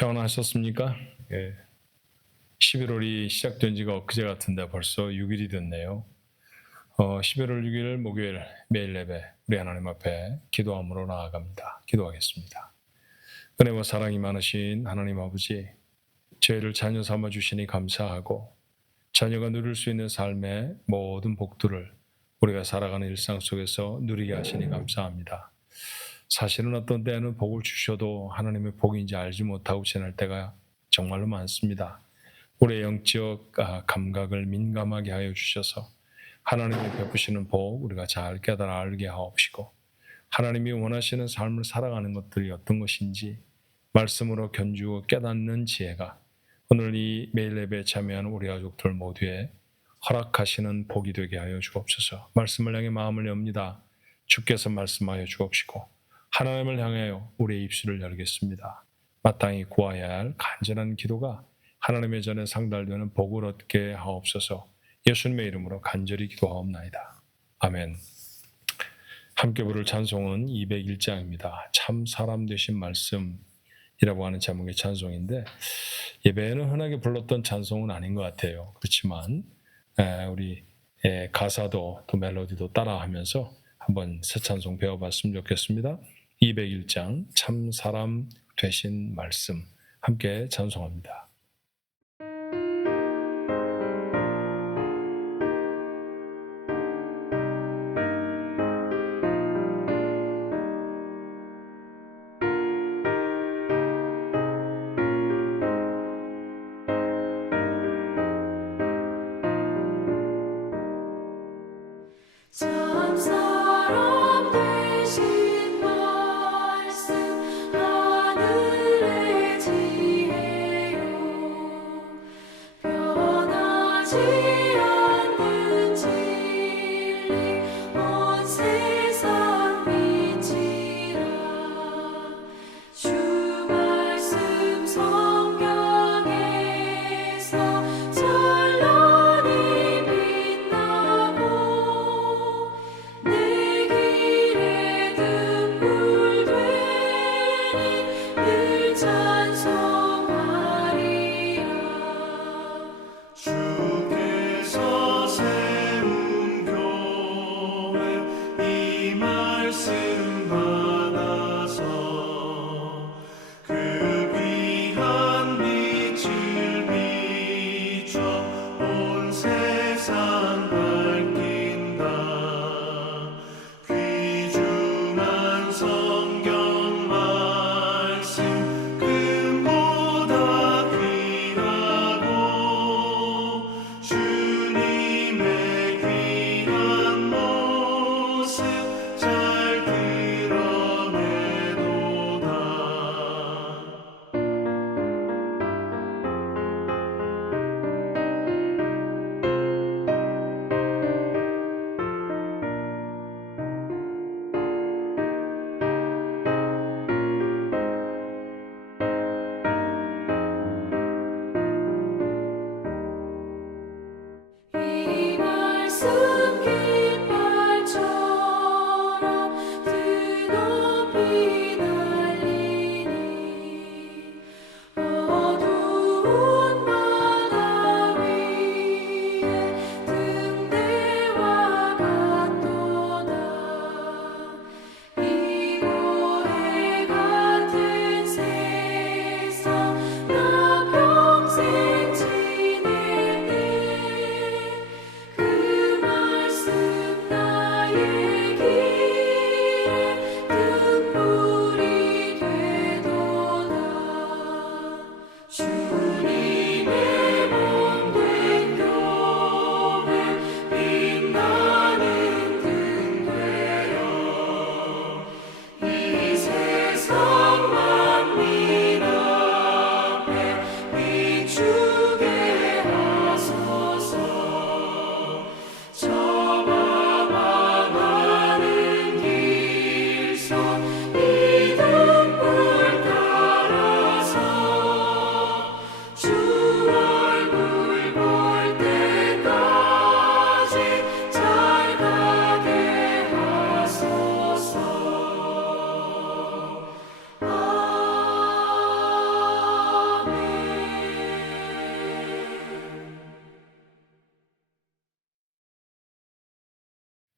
평안하셨습니까? 11월이 시작된 지가 엊그제 같은데 벌써 6일이 됐네요. 11월 6일 목요일 매일 예배 우리 하나님 앞에 기도함으로 나아갑니다. 기도하겠습니다. 은혜와 사랑이 많으신 하나님 아버지, 저희를 자녀 삼아 주시니 감사하고 자녀가 누릴 수 있는 삶의 모든 복들을 우리가 살아가는 일상 속에서 누리게 하시니 감사합니다. 사실은 어떤 때는 복을 주셔도 하나님의 복인지 알지 못하고 지낼 때가 정말로 많습니다. 우리의 영적 감각을 민감하게 하여 주셔서 하나님이 베푸시는 복 우리가 잘 깨달아 알게 하옵시고, 하나님이 원하시는 삶을 살아가는 것들이 어떤 것인지 말씀으로 견주고 깨닫는 지혜가 오늘 이 매일 예배에 참여하는 우리 가족들 모두에 허락하시는 복이 되게 하여 주옵소서. 말씀을 향해 마음을 엽니다. 주께서 말씀하여 주옵시고 하나님을 향하여 우리의 입술을 열겠습니다. 마땅히 구하여야 할 간절한 기도가 하나님의 전에 상달되는 복을 얻게 하옵소서. 예수님의 이름으로 간절히 기도하옵나이다. 아멘. 함께 부를 찬송은 201장입니다. 참 사람 되신 말씀이라고 하는 제목의 찬송인데, 예배에는 흔하게 불렀던 찬송은 아닌 것 같아요. 그렇지만 우리 가사도 또 멜로디도 따라하면서 한번 새 찬송 배워봤으면 좋겠습니다. 201장 참 사람 되신 말씀 함께 찬송합니다. 참 사람 되신 말씀 하늘의 지혜요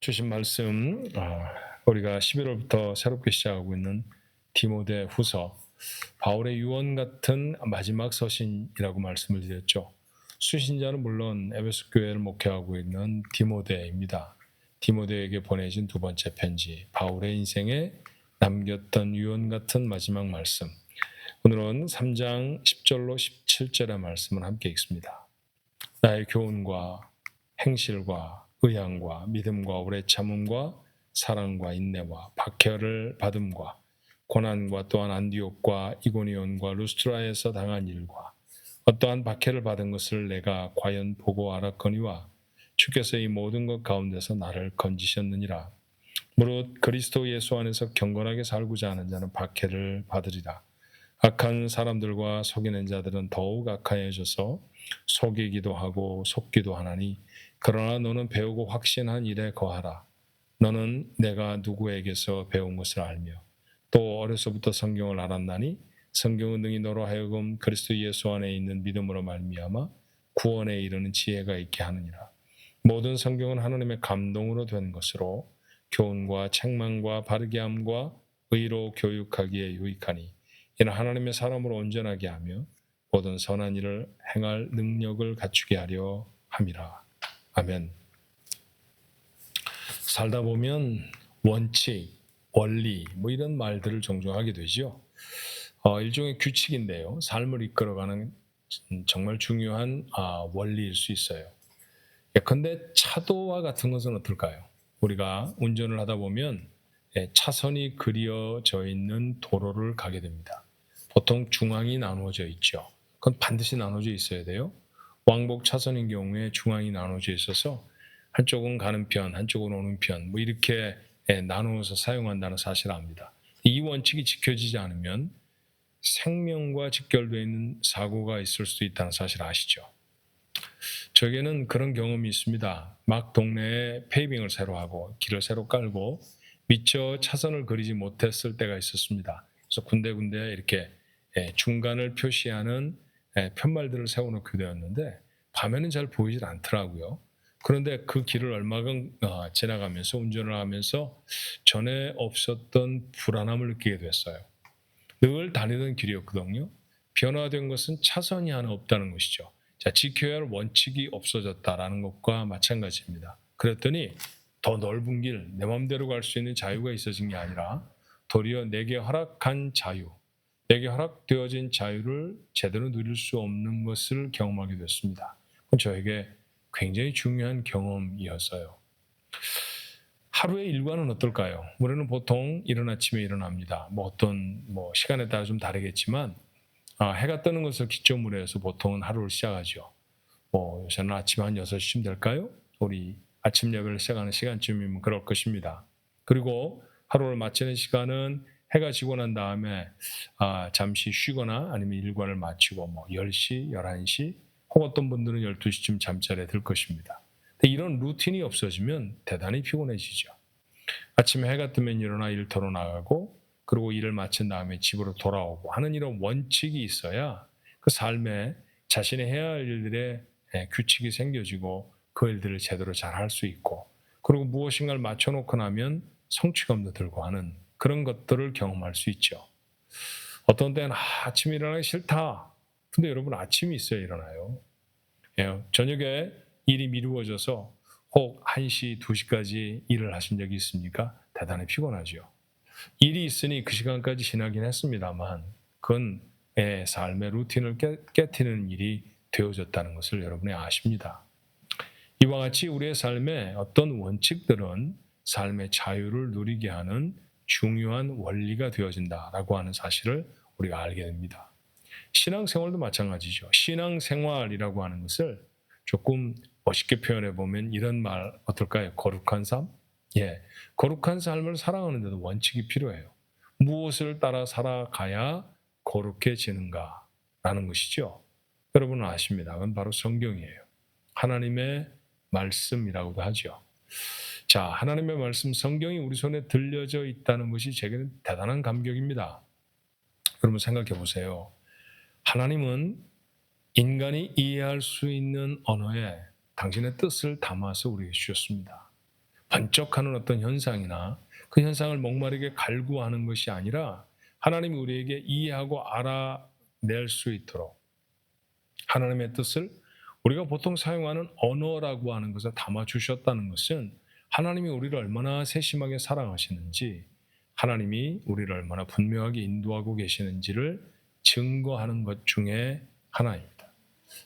주신 말씀, 우리가 11월부터 새롭게 시작하고 있는 디모데 후서, 바울의 유언 같은 마지막 서신이라고 말씀을 드렸죠. 수신자는 물론 에베소 교회를 목회하고 있는 디모데입니다. 디모데에게 보내진 두 번째 편지, 바울의 인생에 남겼던 유언 같은 마지막 말씀. 오늘은 3장 10절로 17절의 말씀을 함께 읽습니다. 나의 교훈과 행실과 의향과 믿음과 오래 참음과 사랑과 인내와 박해를 받음과 고난과 또한 안디옥과 이고니온과 루스트라에서 당한 일과 어떠한 박해를 받은 것을 내가 과연 보고 알았거니와 주께서 이 모든 것 가운데서 나를 건지셨느니라. 무릇 그리스도 예수 안에서 경건하게 살고자 하는 자는 박해를 받으리라. 악한 사람들과 속이는 자들은 더욱 악하여져서 속이기도 하고 속기도 하나니 그러나 너는 배우고 확신한 일에 거하라. 너는 내가 누구에게서 배운 것을 알며 또 어려서부터 성경을 알았나니 성경은 능히 너로 하여금 그리스도 예수 안에 있는 믿음으로 말미암아 구원에 이르는 지혜가 있게 하느니라. 모든 성경은 하나님의 감동으로 된 것으로 교훈과 책망과 바르게 함과 의로 교육하기에 유익하니 이는 하나님의 사람으로 온전하게 하며 모든 선한 일을 행할 능력을 갖추게 하려 함이라. 아멘. 살다 보면 원칙, 원리 이런 말들을 종종 하게 되죠. 일종의 규칙인데요. 삶을 이끌어가는 정말 중요한 원리일 수 있어요. 예컨대 차도와 같은 것은 어떨까요? 우리가 운전을 하다 보면 차선이 그려져 있는 도로를 가게 됩니다. 보통 중앙이 나누어져 있죠. 그건 반드시 나눠져 있어야 돼요. 왕복 차선인 경우에 중앙이 나눠져 있어서 한쪽은 가는 편, 한쪽은 오는 편 이렇게 나누어서 사용한다는 사실을 압니다. 이 원칙이 지켜지지 않으면 생명과 직결되어 있는 사고가 있을 수 있다는 사실을 아시죠? 저에게는 그런 경험이 있습니다. 막 동네에 페이빙을 새로 하고 길을 새로 깔고 미처 차선을 그리지 못했을 때가 있었습니다. 그래서 군데군데 이렇게 중간을 표시하는 편말들을 세워놓게 되었는데 밤에는 잘 보이질 않더라고요. 그런데 그 길을 얼마간 지나가면서 운전을 하면서 전에 없었던 불안함을 느끼게 됐어요. 늘 다니던 길이었거든요. 변화된 것은 차선이 하나 없다는 것이죠. 자, 지켜야 할 원칙이 없어졌다라는 것과 마찬가지입니다. 그랬더니 더 넓은 길, 내 마음대로 갈 수 있는 자유가 있어진 게 아니라 도리어 내게 허락한 자유, 내게 허락되어진 자유를 제대로 누릴 수 없는 것을 경험하게 됐습니다. 그건 저에게 굉장히 중요한 경험이었어요. 하루의 일과는 어떨까요? 우리는 보통 이른 아침에 일어납니다. 어떤 시간에 따라 좀 다르겠지만 해가 뜨는 것을 기점으로 해서 보통은 하루를 시작하죠. 요새는 아침 한 6시쯤 될까요? 우리 아침 예배를 시작하는 시간쯤이면 그럴 것입니다. 그리고 하루를 마치는 시간은 해가 지고 난 다음에 잠시 쉬거나 아니면 일과를 마치고 10시, 11시 혹 어떤 분들은 12시쯤 잠자리에 들 것입니다. 이런 루틴이 없어지면 대단히 피곤해지죠. 아침에 해가 뜨면 일어나 일터로 나가고 그리고 일을 마친 다음에 집으로 돌아오고 하는 이런 원칙이 있어야 그 삶에 자신이 해야 할 일들의 규칙이 생겨지고 그 일들을 제대로 잘 할 수 있고 그리고 무엇인가를 맞춰놓고 나면 성취감도 들고 하는 그런 것들을 경험할 수 있죠. 어떤 때는 아침에 일어나기 싫다. 근데 여러분 아침이 있어야 일어나요. 저녁에 일이 미루어져서 혹 1시, 2시까지 일을 하신 적이 있습니까? 대단히 피곤하죠. 일이 있으니 그 시간까지 지나긴 했습니다만 그건 삶의 루틴을 깨트리는 일이 되어졌다는 것을 여러분이 아십니다. 이와 같이 우리의 삶에 어떤 원칙들은 삶의 자유를 누리게 하는 중요한 원리가 되어진다라고 하는 사실을 우리가 알게 됩니다. 신앙생활도 마찬가지죠. 신앙생활이라고 하는 것을 조금 멋있게 표현해 보면 이런 말 어떨까요? 거룩한 삶? 거룩한 삶을 살아가는데도 원칙이 필요해요. 무엇을 따라 살아가야 거룩해지는가라는 것이죠. 여러분은 아십니다. 그건 바로 성경이에요. 하나님의 말씀이라고도 하죠. 자, 하나님의 말씀 성경이 우리 손에 들려져 있다는 것이 제게는 대단한 감격입니다. 여러분 생각해 보세요. 하나님은 인간이 이해할 수 있는 언어에 당신의 뜻을 담아서 우리에게 주셨습니다. 번쩍하는 어떤 현상이나 그 현상을 목마르게 갈구하는 것이 아니라 하나님이 우리에게 이해하고 알아낼 수 있도록 하나님의 뜻을 우리가 보통 사용하는 언어라고 하는 것에 담아주셨다는 것은 하나님이 우리를 얼마나 세심하게 사랑하시는지, 하나님이 우리를 얼마나 분명하게 인도하고 계시는지를 증거하는 것 중에 하나입니다.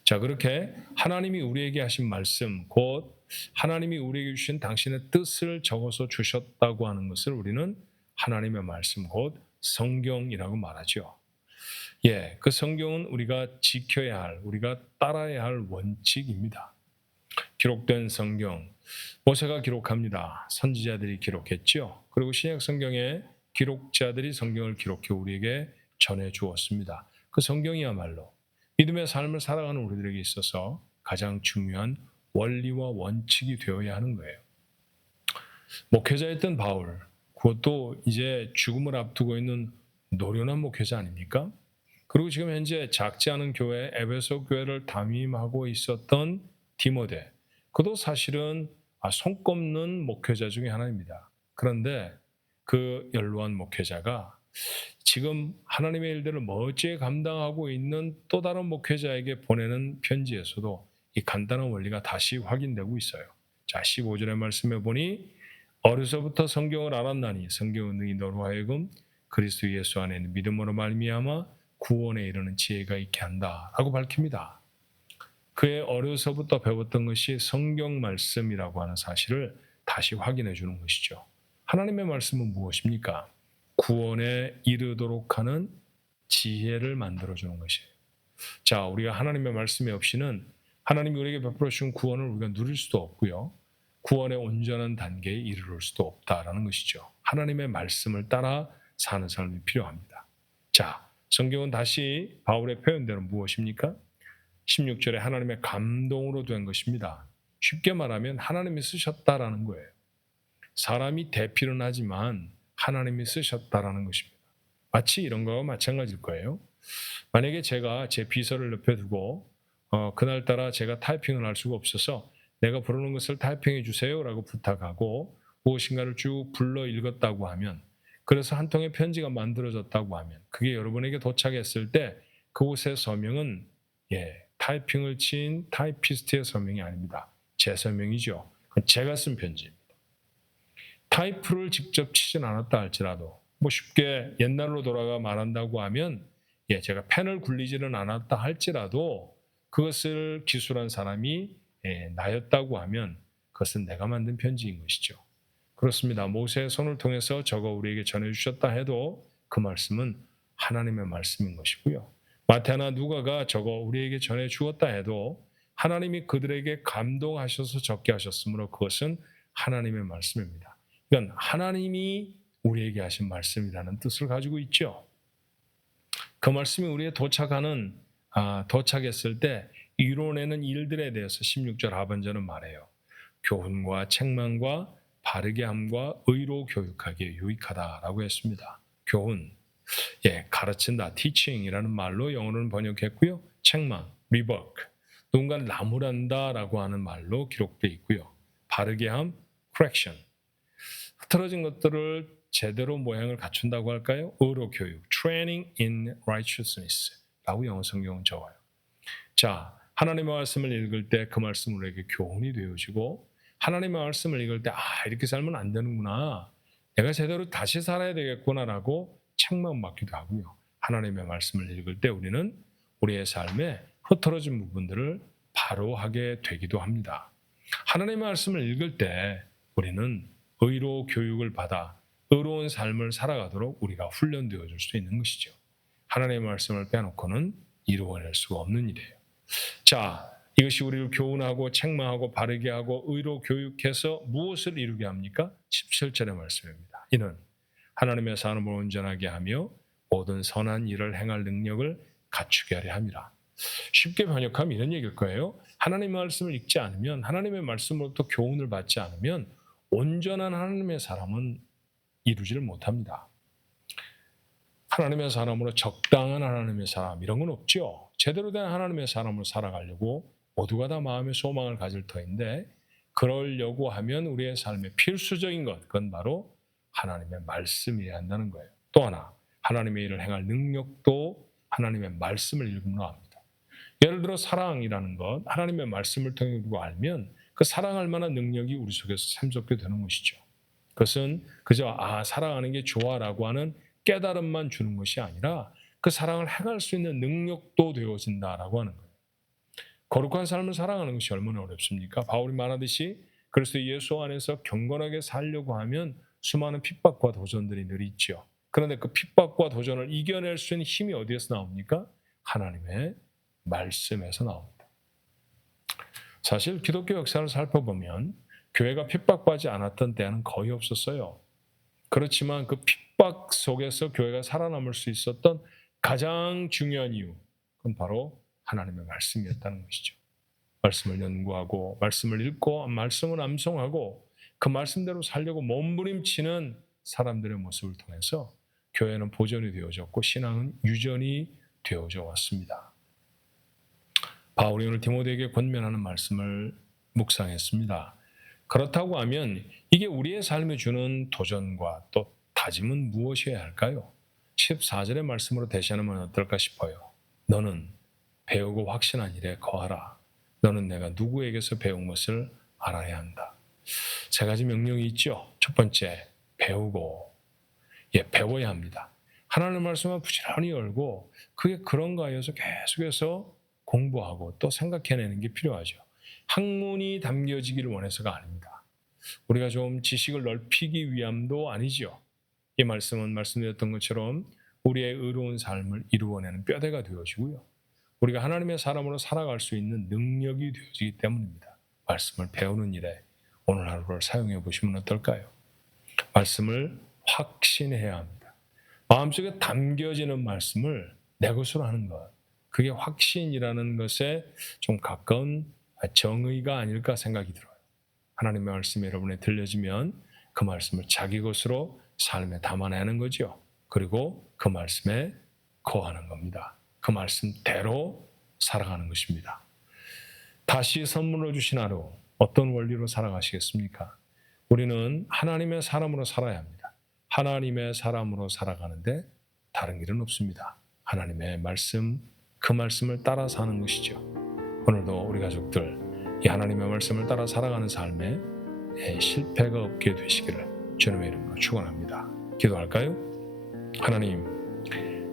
자, 그렇게 하나님이 우리에게 하신 말씀, 곧 하나님이 우리에게 주신 당신의 뜻을 적어서 주셨다고 하는 것을 우리는 하나님의 말씀, 곧 성경이라고 말하죠. 그 성경은 우리가 지켜야 할, 우리가 따라야 할 원칙입니다. 기록된 성경, 모세가 기록합니다. 선지자들이 기록했죠. 그리고 신약 성경의 기록자들이 성경을 기록해 우리에게 전해 주었습니다. 그 성경이야말로 믿음의 삶을 살아가는 우리들에게 있어서 가장 중요한 원리와 원칙이 되어야 하는 거예요. 목회자였던 바울, 그것도 이제 죽음을 앞두고 있는 노련한 목회자 아닙니까? 그리고 지금 현재 작지 않은 교회, 에베소 교회를 담임하고 있었던 디모데, 그도 사실은 손꼽는 목회자 중에 하나입니다. 그런데 그 연로한 목회자가 지금 하나님의 일들을 멋지게 감당하고 있는 또 다른 목회자에게 보내는 편지에서도 이 간단한 원리가 다시 확인되고 있어요. 자, 15절의 말씀에 보니 어려서부터 성경을 알았나니 성경은 능히 너로 하여금 그리스도 예수 안에 있는 믿음으로 말미암아 구원에 이르는 지혜가 있게 한다라고 밝힙니다. 그의 어려서부터 배웠던 것이 성경 말씀이라고 하는 사실을 다시 확인해 주는 것이죠. 하나님의 말씀은 무엇입니까? 구원에 이르도록 하는 지혜를 만들어 주는 것이에요. 자, 우리가 하나님의 말씀이 없이는 하나님이 우리에게 베풀어 주신 구원을 우리가 누릴 수도 없고요. 구원의 온전한 단계에 이르를 수도 없다라는 것이죠. 하나님의 말씀을 따라 사는 삶이 필요합니다. 자, 성경은 다시 바울의 표현대로 무엇입니까? 16절에 하나님의 감동으로 된 것입니다. 쉽게 말하면 하나님이 쓰셨다라는 거예요. 사람이 대필은 하지만 하나님이 쓰셨다라는 것입니다. 마치 이런 거와 마찬가지일 거예요. 만약에 제가 제 비서를 옆에 두고 그날따라 제가 타이핑을 할 수가 없어서 내가 부르는 것을 타이핑해 주세요라고 부탁하고 무엇인가를 쭉 불러 읽었다고 하면, 그래서 한 통의 편지가 만들어졌다고 하면, 그게 여러분에게 도착했을 때 그곳의 서명은 타이핑을 친 타이피스트의 서명이 아닙니다. 제 서명이죠. 제가 쓴 편지입니다. 타이프를 직접 치진 않았다 할지라도, 쉽게 옛날로 돌아가 말한다고 하면 제가 펜을 굴리지는 않았다 할지라도 그것을 기술한 사람이 나였다고 하면 그것은 내가 만든 편지인 것이죠. 그렇습니다. 모세의 손을 통해서 적어 우리에게 전해주셨다 해도 그 말씀은 하나님의 말씀인 것이고요. 마태나 누가가 적어 우리에게 전해주었다 해도 하나님이 그들에게 감동하셔서 적게 하셨으므로 그것은 하나님의 말씀입니다. 이건 하나님이 우리에게 하신 말씀이라는 뜻을 가지고 있죠. 그 말씀이 우리에 도착했을 때 이뤄내는 일들에 대해서 16절 하반절은 말해요. 교훈과 책망과 바르게 함과 의로 교육하기에 유익하다라고 했습니다. 교훈, 가르친다, teaching이라는 말로 영어로는 번역했고요. 책망, rebuke, 누군가를 나무란다라고 하는 말로 기록되어 있고요. 바르게 함, correction, 흐트러진 것들을 제대로 모양을 갖춘다고 할까요? 의로 교육, training in righteousness라고 영어 성경은 적어요. 자, 하나님의 말씀을 읽을 때 그 말씀은 우리에게 교훈이 되어지고, 하나님의 말씀을 읽을 때 이렇게 살면 안 되는구나, 내가 제대로 다시 살아야 되겠구나라고 책망받기도 하고요. 하나님의 말씀을 읽을 때 우리는 우리의 삶에 흐트러진 부분들을 바로 하게 되기도 합니다. 하나님의 말씀을 읽을 때 우리는 의로 교육을 받아 의로운 삶을 살아가도록 우리가 훈련되어질 수 있는 것이죠. 하나님의 말씀을 빼놓고는 이루어낼 수가 없는 일이에요. 자, 이것이 우리를 교훈하고 책망하고 바르게 하고 의로 교육해서 무엇을 이루게 합니까? 17절의 말씀입니다. 이는 하나님의 사람을 온전하게 하며 모든 선한 일을 행할 능력을 갖추게 하려 함이라. 쉽게 번역하면 이런 얘기일 거예요. 하나님의 말씀을 읽지 않으면, 하나님의 말씀으로부터 교훈을 받지 않으면 온전한 하나님의 사람은 이루지를 못합니다. 하나님의 사람으로 적당한 하나님의 사람, 이런 건 없죠. 제대로 된 하나님의 사람으로 살아가려고 모두가 다 마음의 소망을 가질 터인데 그러려고 하면 우리의 삶의 필수적인 것, 그건 바로 하나님의 말씀이어야 한다는 거예요. 또 하나, 하나님의 일을 행할 능력도 하나님의 말씀을 읽음으로 합니다. 예를 들어 사랑이라는 것, 하나님의 말씀을 통해 우리가 알면 그 사랑할 만한 능력이 우리 속에서 샘솟게 되는 것이죠. 그것은 그저 사랑하는 게 좋아라고 하는 깨달음만 주는 것이 아니라 그 사랑을 행할 수 있는 능력도 되어진다라고 하는 거예요. 거룩한 삶을 살아가는 것이 얼마나 어렵습니까? 바울이 말하듯이 그리스도 예수 안에서 경건하게 살려고 하면 수많은 핍박과 도전들이 늘 있죠. 그런데 그 핍박과 도전을 이겨낼 수 있는 힘이 어디에서 나옵니까? 하나님의 말씀에서 나옵니다. 사실 기독교 역사를 살펴보면 교회가 핍박받지 않았던 때는 거의 없었어요. 그렇지만 그 핍박 속에서 교회가 살아남을 수 있었던 가장 중요한 이유, 그건 바로 하나님의 말씀이었다는 것이죠. 말씀을 연구하고 말씀을 읽고 말씀을 암송하고 그 말씀대로 살려고 몸부림치는 사람들의 모습을 통해서 교회는 보존이 되어졌고 신앙은 유전이 되어져 왔습니다. 바울이 오늘 디모데에게 권면하는 말씀을 묵상했습니다. 그렇다고 하면 이게 우리의 삶에 주는 도전과 또 다짐은 무엇이어야 할까요? 14절의 말씀으로 대신하면 어떨까 싶어요. 너는 배우고 확신한 일에 거하라. 너는 내가 누구에게서 배운 것을 알아야 한다. 세 가지 명령이 있죠. 첫 번째, 배우고. 배워야 합니다. 하나님의 말씀을 부지런히 열고 그게 그런가 해서 계속해서 공부하고 또 생각해내는 게 필요하죠. 학문이 담겨지기를 원해서가 아닙니다. 우리가 좀 지식을 넓히기 위함도 아니죠. 이 말씀은 말씀드렸던 것처럼 우리의 의로운 삶을 이루어내는 뼈대가 되어지고요. 우리가 하나님의 사람으로 살아갈 수 있는 능력이 되어지기 때문입니다. 말씀을 배우는 일에 오늘 하루를 사용해 보시면 어떨까요? 말씀을 확신해야 합니다. 마음속에 담겨지는 말씀을 내 것으로 하는 것, 그게 확신이라는 것에 좀 가까운 정의가 아닐까 생각이 들어요. 하나님의 말씀이 여러분에 들려지면 그 말씀을 자기 것으로 삶에 담아내는 거죠. 그리고 그 말씀에 거하는 겁니다. 그 말씀대로 살아가는 것입니다. 다시 선물로 주신 하루, 어떤 원리로 살아가시겠습니까? 우리는 하나님의 사람으로 살아야 합니다. 하나님의 사람으로 살아가는데 다른 길은 없습니다. 하나님의 말씀, 그 말씀을 따라 사는 것이죠. 오늘도 우리 가족들 이 하나님의 말씀을 따라 살아가는 삶에 실패가 없게 되시기를 주님의 이름으로 축원합니다. 기도할까요?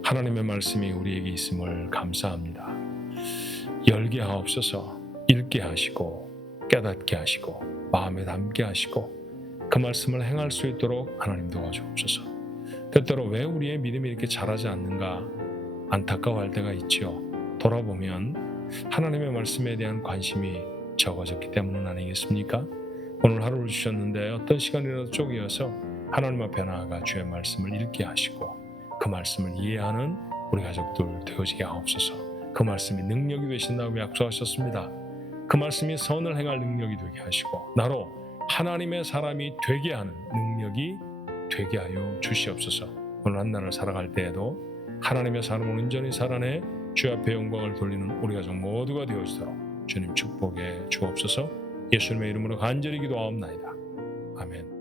하나님의 말씀이 우리에게 있음을 감사합니다. 열게 하옵소서. 읽게 하시고 깨닫게 하시고 마음에 담게 하시고 그 말씀을 행할 수 있도록 하나님 도와주옵소서. 때때로 왜 우리의 믿음이 이렇게 자라지 않는가 안타까워할 때가 있죠. 돌아보면 하나님의 말씀에 대한 관심이 적어졌기 때문은 아니겠습니까? 오늘 하루를 주셨는데 어떤 시간이라도 쪼개어서 하나님 앞에 나아가 주의 말씀을 읽게 하시고 그 말씀을 이해하는 우리 가족들 되어지게 하옵소서. 그 말씀이 능력이 되신다고 약속하셨습니다. 그 말씀이 선을 행할 능력이 되게 하시고 나로 하나님의 사람이 되게 하는 능력이 되게 하여 주시옵소서. 오늘 한 날을 살아갈 때에도 하나님의 사람을 온전히 살아내 주 앞에 영광을 돌리는 우리 가족 모두가 되어지도록 주님 축복해 주옵소서. 예수님의 이름으로 간절히 기도하옵나이다. 아멘.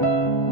주